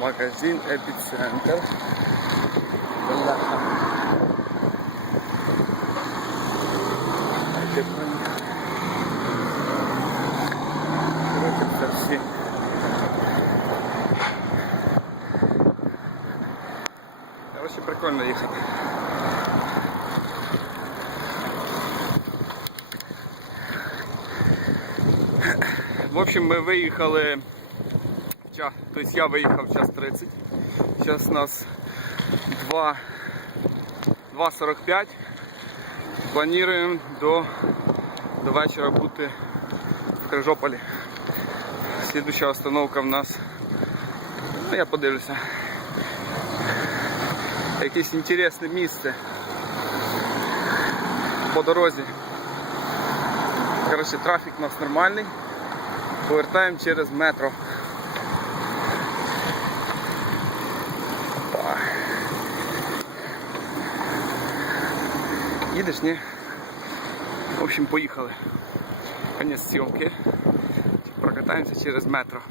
Магазин Епіцентр. Бляха. Де проїхати? Крутяться всі. Короче, прикольно їхати. В общем, ми виїхали в Час, тобто я виїхав час 30. Зараз у нас 2 2.45. Плануємо до, до вечора бути в Крижополі. Слідуща остановка в нас. Ну, я подивлюся. Якесь інтересне місце по дорозі. Коротше, трафік у нас нормальний. Повертаємо через метро. Їдеш, ні? В общем, поїхали. Конець зйомки. Прокатаємося через метро.